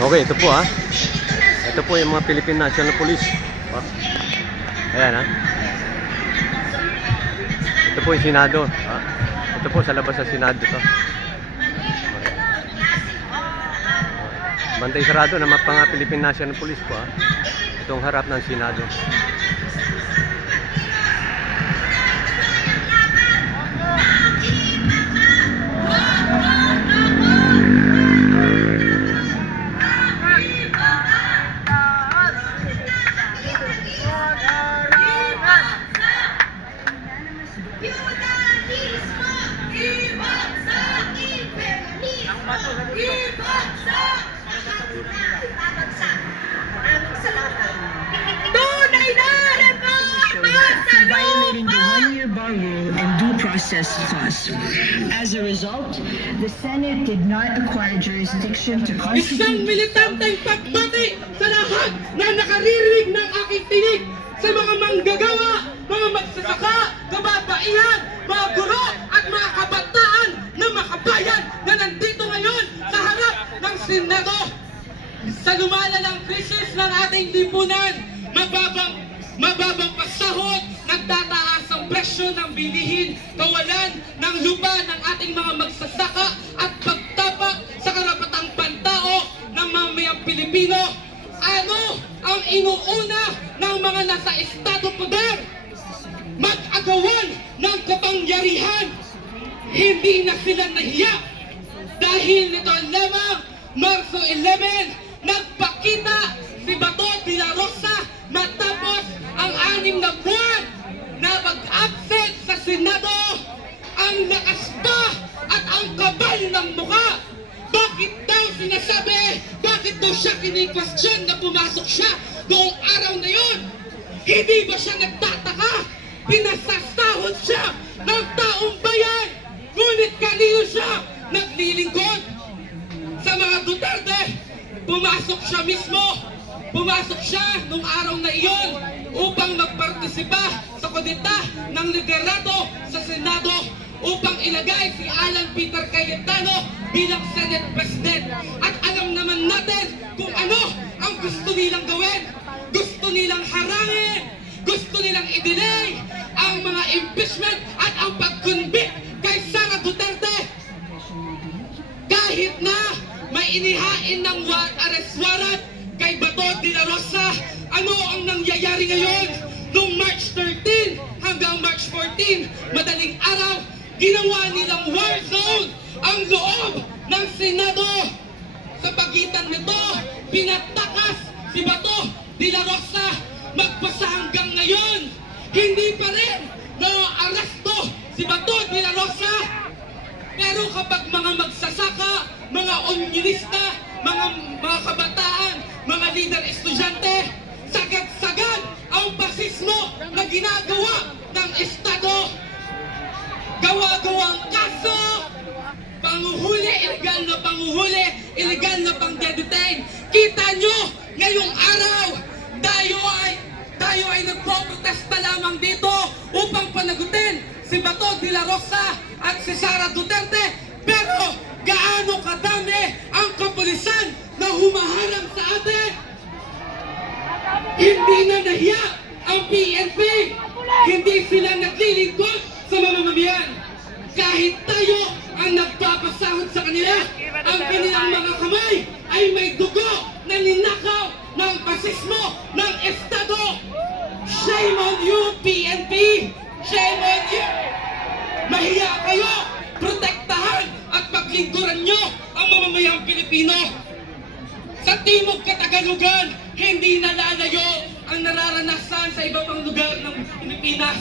Okay, ito po ha. Ito po yung mga Philippine National Police. Ayan ha. Ito po yung Senado. Ito po sa labas sa Senado to. Bantay sarado na mga Philippine National Police po ha. Itong harap ng Senado. Violating the one-year bar rule and due process clause. As a result, the Senate did not acquire jurisdiction to Isang constitute... militanteng pagbati sa lahat na nakaririnig ng aking tinig sa mga manggagawa, mga magsasaka, kababaihan, mga guro at mga kabataan na makabayan na nandito ngayon sa harap ng Senado. Sa lumalalang krisis ng ating lipunan, mababang pasahod, nagtataas ang presyo ng bilihin, kawalan ng lupa ng ating mga magsasaka at pagtapak sa karapatang pantao ng mamayang Pilipino. Ano ang inuuna ng mga nasa estado poder? Mag-agawan ng kapangyarihan. Hindi na sila nahiya. Dahil nito lamang, Marso 11, nagpakita si Bato de la Rosa matapos ang 6 na buwan na mag-absent sa Senado. Ang lakas pa at ang kabal ng mukha. Bakit daw sinasabi? Bakit daw siya kini-question na pumasok siya noong araw na yon? Hindi ba siya nagtataka? Pinasasahod siya ng taong bayan. Ngunit kanino siya naglilingkod? Sa mga Duterte, pumasok siya mismo. Pumasok siya nung araw na iyon upang magpartisipa sa kudeta ng liderato sa Senado upang ilagay si Alan Peter Cayetano bilang Senate President. At alam naman natin kung ano ang gusto nilang gawin. Gusto nilang harangin, gusto nilang i-delay ang mga impeachment at ang pag-convict kay Sara Duterte. Kahit na may inihain ng arrest warrant kay Bato de la Rosa, ano ang nangyayari ngayon? Noong March 13 hanggang March 14, madaling araw, ginawa nilang war zone ang loob ng Senado. Sa pagitan nito, pinatakas si Bato de la Rosa. Magpasa hanggang ngayon, hindi pa rin na-aresto si Bato de la Rosa. Pero kapag mga magsasaka, mga unionista, mga kabataan, mga leader estudyante, sagad-sagad ang pasismo na ginagawa ng Estado. Gawa-gawang kaso, panguhuli, illegal na pang-detain. Kita nyo, ngayong araw, tayo ay nagpo-protesta lamang dito upang panagutin si Bato de la Rosa at si Sara Duterte. Pero gaano kadami ang kapulisan na humaharang sa atin? Hindi na nahiya ang PNP. Hindi sila naglilingkod sa mamamayan. Kahit tayo ang nagpapasahod sa kanila, ang kanilang mga kamay ay may dugo na ninakaw ng pasismo ng Estado. Shame on you, PNP! Shame on you! Mahiya kayo! Protektahan at paglingkuran nyo ang mamamayang Pilipino. Sa Timog Katagalugan, hindi nalalayo ang nararanasan sa iba pang lugar ng Pilipinas.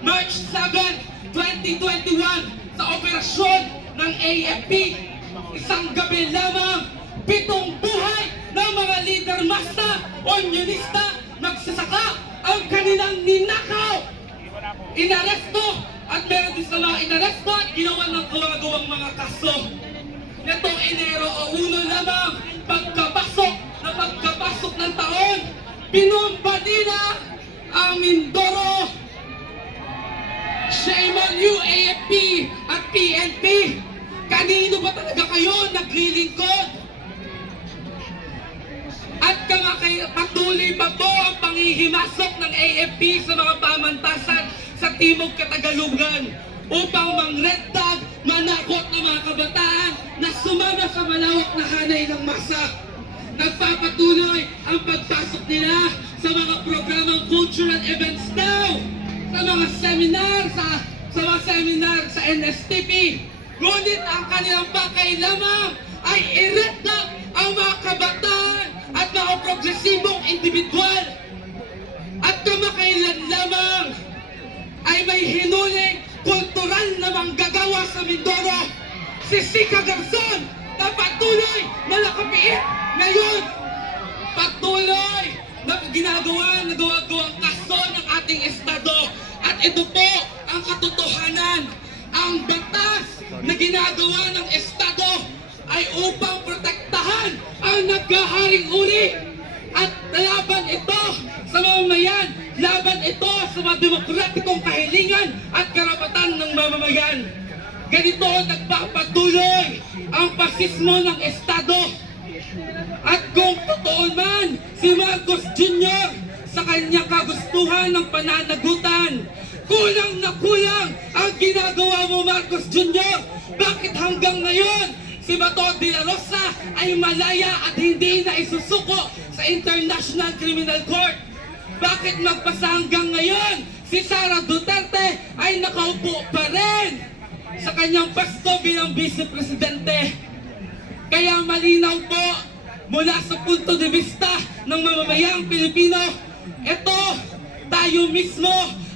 March 7, 2021, sa operasyon ng AFP, isang gabi lamang, 7 buhay ng mga leader masa, unionista, magsasaka ang kanilang ninakaw. Inaresto at meron din sa mga inaresto at ginawa ng kawagawang mga kaso. Netong Enero o 1 lamang, pagkapasok ng taon, pinumba nila ang Mindoro. Shame on you, AFP at PNP! Kanino ba talaga kayo naglilingkod? patuloy pa po ang panghihimasok ng AFP sa mga pamantasan sa Timog Katagalugan upang mangretag, manakot ng mga kabataan na sumama sa malawak na hanay ng masa. Nagpapatuloy ang pagpasok nila sa mga programang cultural events daw, sa mga seminar, sa mga seminar sa NSTP. Ngunit ang kanilang pakailamang ay iretag ang mga kabataan at mga progresibong individual. At kamakailan lamang ay may hinuling kultural na manggagawa sa Mindoro, si Sika Garzon, na patuloy na nakapiit ngayon. Patuloy na nagawang kaso ng ating estado. At ito po ang katotohanan. Ang batas na ginagawa ng estado ay upang protektahan ang naghaharing uli. At laban ito sa mamamayan, laban ito sa mga demokratikong kahilingan at karapatan ng mamamayan. Ganito nagpapatuloy ang pasismo ng estado. At kung totoo man si Marcos Jr. sa kanyang kagustuhan ng pananagutan, kulang na kulang ang ginagawa mo, Marcos Jr. Bakit hanggang ngayon si Bato de la Rosa ay malaya at hindi na isusuko sa International Criminal Court? Bakit magpasa hanggang ngayon si Sara Duterte ay nakaupo pa rin sa kanyang pasto bilang vice-presidente? Kaya malinaw po mula sa punto de vista ng mamamayang Pilipino, ito, tayo mismo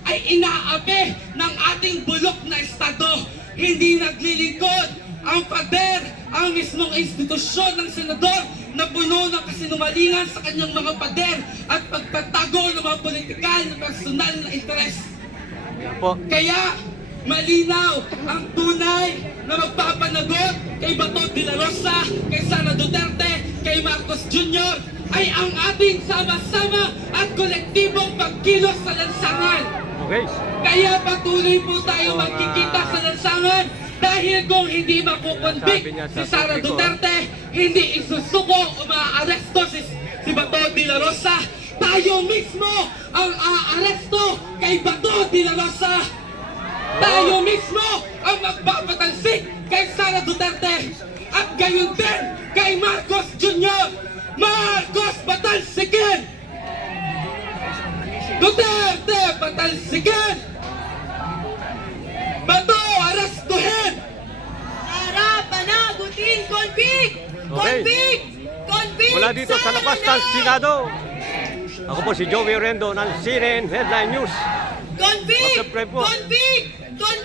ay inaapi ng ating bulok na estado. Hindi naglilingkod ang pader, ang mismong institusyon ng senador na puno ng kasinungalingan sa kanyang mga pader at pagtatago ng mga politikal na personal na interes. Yan po. Kaya malinaw ang tunay na magpapanagot kay Bato de la Rosa, kay Sara Duterte, kay Marcos Jr. ay ang ating sama-sama at kolektibong pagkilos sa lansangan. Okay. Kaya patuloy po tayo magkikita sa lansangan dahil kung hindi makukonvict Sabi niya sa si Sara publiko, Duterte, hindi isusuko o maaaresto si Bato de la Rosa, tayo mismo ang aaresto kay Bato de la Rosa. Tayo mismo ang magpapatalsik kay Sara Duterte at gayon din kay Marcos Jr. Marcos patalsikin! Duterte patalsikin! Bato arestuhin! Sara panagutin! Convict! Okay. Convict! Convict! Mula dito sa labas ng Senado, ako po si Joey Rendo ng CNN Headline News. Convict! Mag-subscribe po. Convict! Convict!